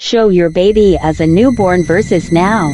Show your baby as a newborn versus now.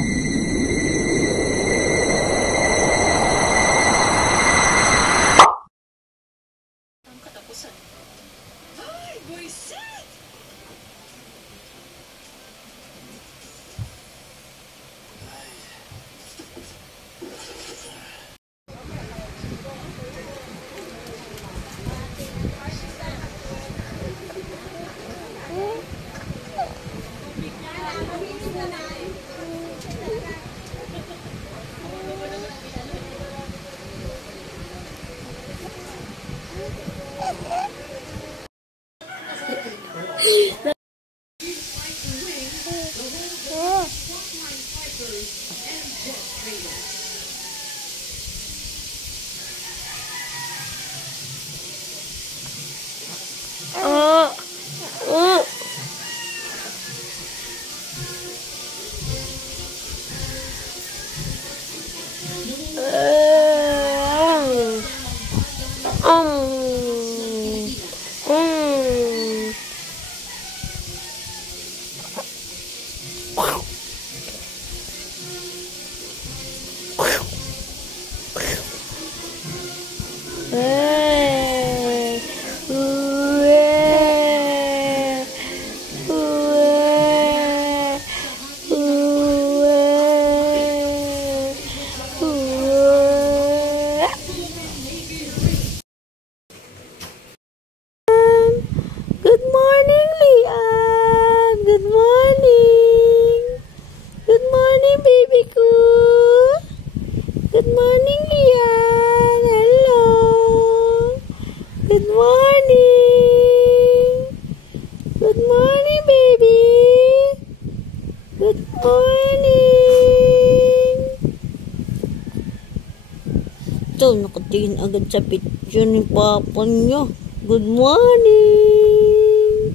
Ito, nakatingin agad sa picture ni Papa niya. Good morning!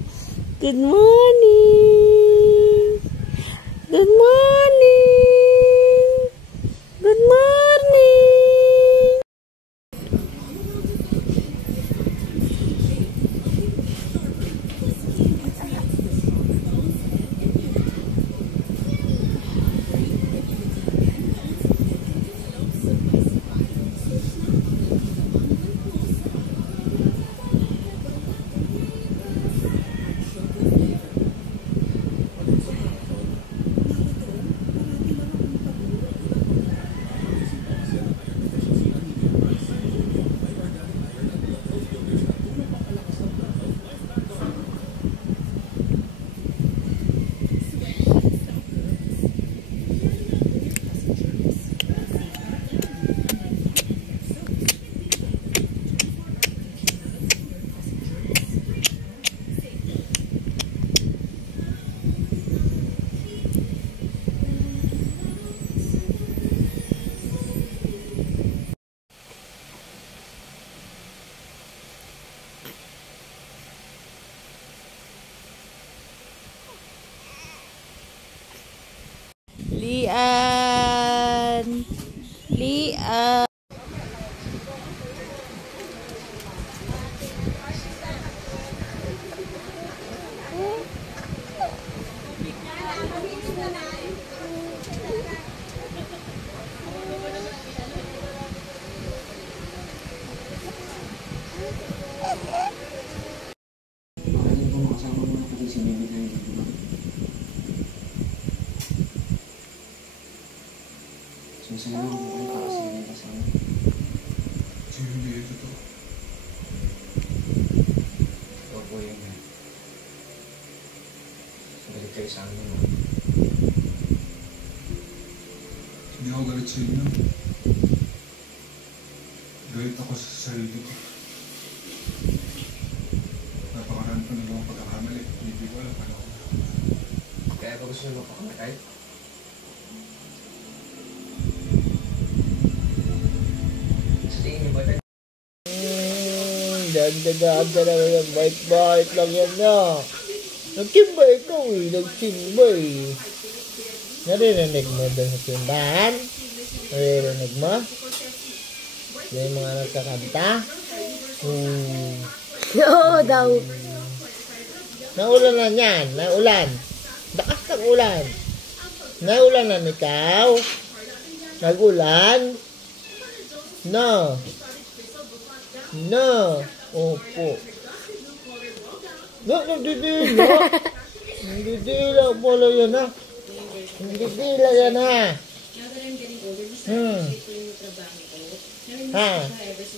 Good morning! Good morning! Good morning! Lian! Lian! Sino lang ako para sa inyo kasama? Sino hindi ito to? Huwag po yun yan. Galit kayo sa amin mo. Hindi ako galit sa inyo. Galit ako sa sarili ko. Napakaraan ko na lang ang pagkakamali. Hindi ko alam paano ako. Kaya ba gusto nyo mapakamatay? Danda na yan, bait-bait lang yan na. Nagsimba ikaw eh, nagsimba eh. Naririnig mo doon sa simbahan? Naririnig mo? Yung mga nagkakanta? Oo daw. Naulan na yan, naulan. Lakas ng ulan. Naulanan ikaw? Nagulan? No. No. Opo. No, nagdidila. Nagdidila pala yan ha. Nagdidila yan ha. Ha?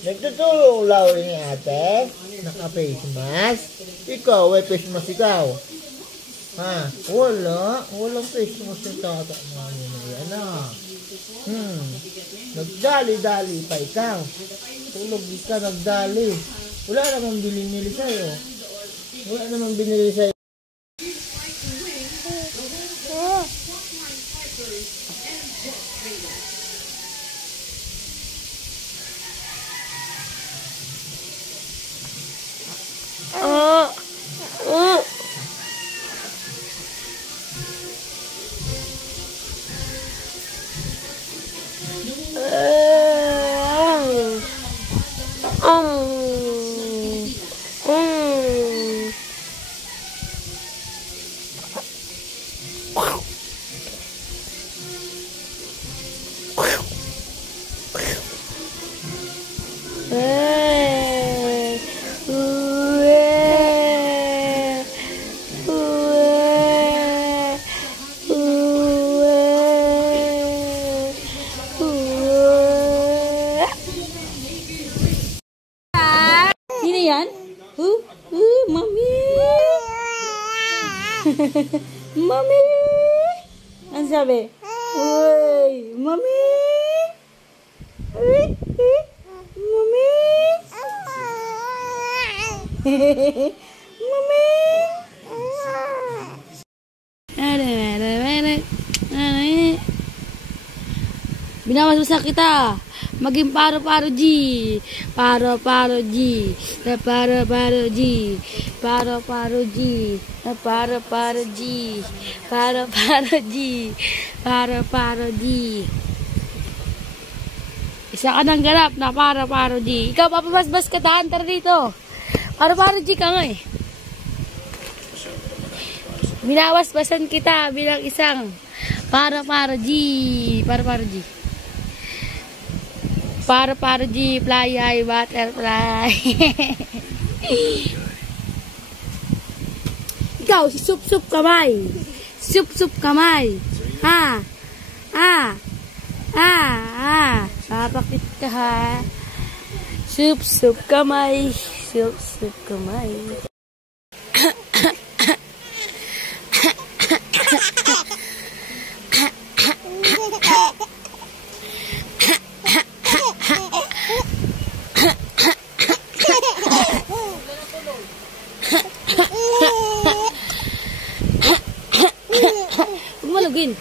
Nagtutulong law ni ate? Naka-face mask? Ikaw, may face mask ikaw? Ha? Wala. Walang face mask yung tata namin na yan ha. Nagdali-dali pa ikaw. Tulog ka, nagdali. Wala namang binili sa'yo. Wala namang binili sa'yo. Sino yan? Mami! Mami! Ano sabi? Uy! Mami! Uy! Mami! Mami! Binawas-wasak kita. Maging paro-paro G. Paro-paro G. Paro-paro G. Paro-paro G. Paro-paro G. Paro-paro G. Paro-paro G. Isa ka ng ganap na paro-paro G. Ikaw, papabasbas ka, tara dito. Paro-paro G ka nga eh. Binawasbasan kita bilang isang paro-paro G. Paro-paro G. Paro-paro G, fly high, butterfly. Ikaw, si sup-sup kamay. Sup-sup kamay. Ha? Papakit ka ha. Sup-sup kamay. Sup-sup kamay. Malugin.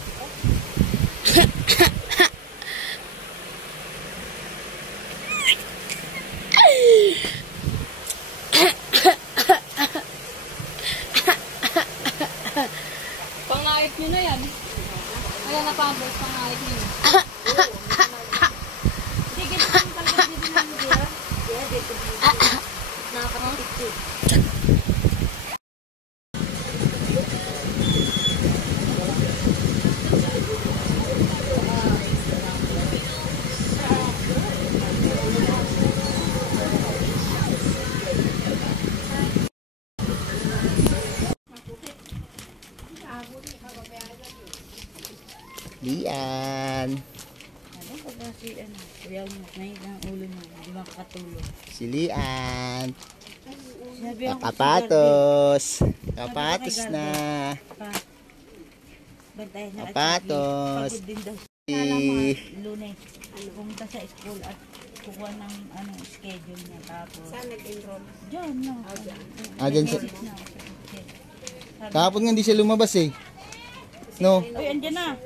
Pangait nyo na yan. Kaya napambers, pangait nyo. Sige, pang talaga dito na mo dito. Yeah, dito. Nakakapitik. Lian. Ano ba si ano? Kuya mo, may ulo mo, hindi makakatulog. Si Lian. Sabi ako, Kapatos. Kapatos na. bantayan na Kapatos. pagod din daw. Lunes, pumunta sa school at kukuha ng schedule niya. Tapos, saan nag-enroll? Diyan na. Diyan sa... Kahapon nga hindi siya lumabas eh. No? Uy, andyan na.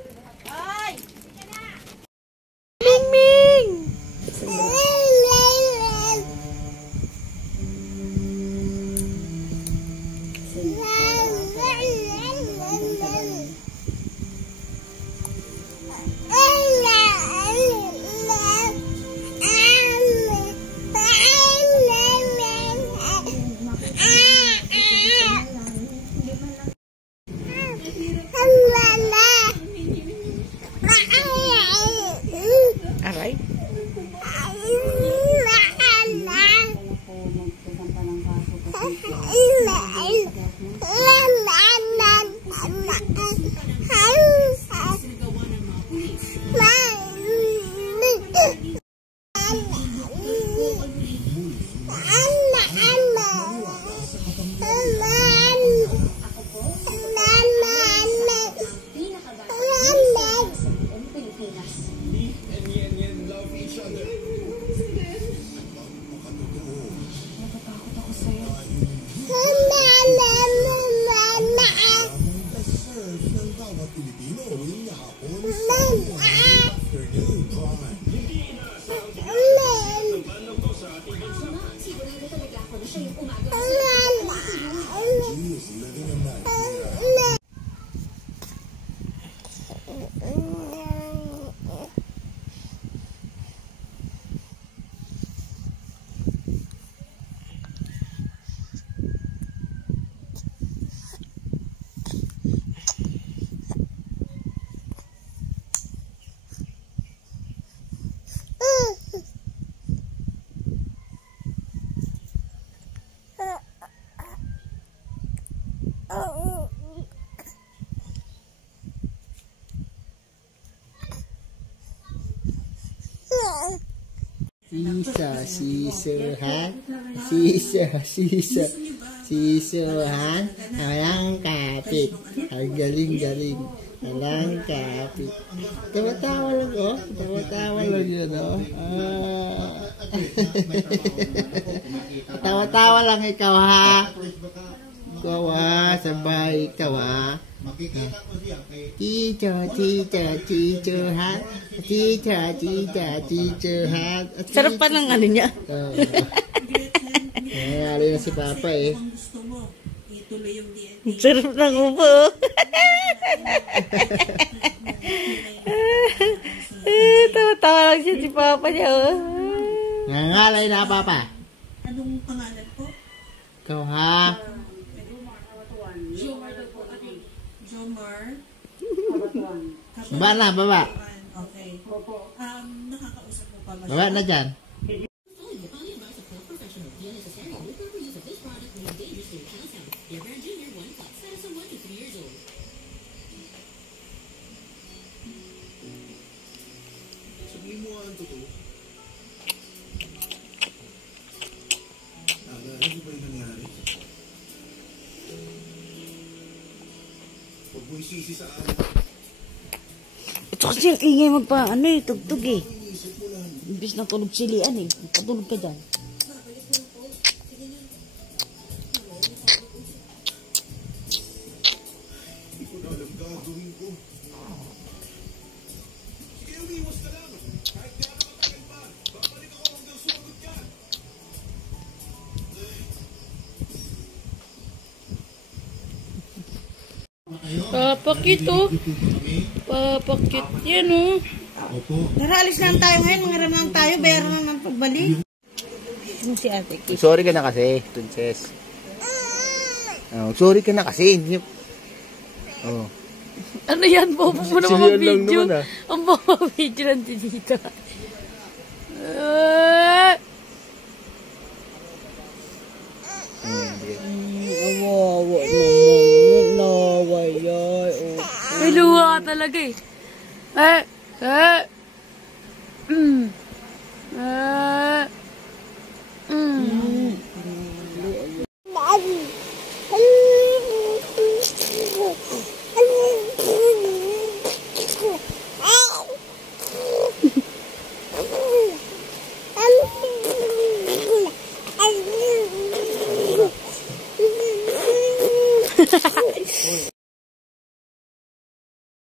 Sisuhan, alang kapit. Ang galing. Alang kapit. Tawa-tawa lang, oh. Tawa-tawa lang yun, oh. Tawa-tawa lang ikaw, ha? Ikaw, ha? Sabay ikaw, ha? Teacher, ha? Teacher, ha? Sarap pa ng ano niya. Nangyari na si Papa, eh. Sarap ng upo. Tawa-tawa lang siya si Papa niya. Nangalay na, Papa. Anong pangalan po? Ikaw, ha? Jomar. Baba. Okay. Nakakausap mo pa ba? Baba na dyan. Sabihin mo ang totoo. Ano ba yung nangyari? Huwag mo isisi sa akin. Ito kasi ang ingay tugtog eh. Imbis na tulog silian eh. Patulog ka dyan. Hindi ko na alam gagawin ko. Sige, umiwas ka lang. Kahit di ako matagal pa. Babalik ako hanggang sumagot ka. Papakit oh. Papakit yan oh. Tara, alis na tayo ngayon. Mangaram lang tayo. Bayaran naman pagbalik. Ano si ate? Sorry ka na kasi, princess. Oh, sorry ka na kasi. Oh. Ano yan? Bobo mo naman ang video. Ang bobo video ng dito. Awawa naman. Nawayay. May luha talaga eh.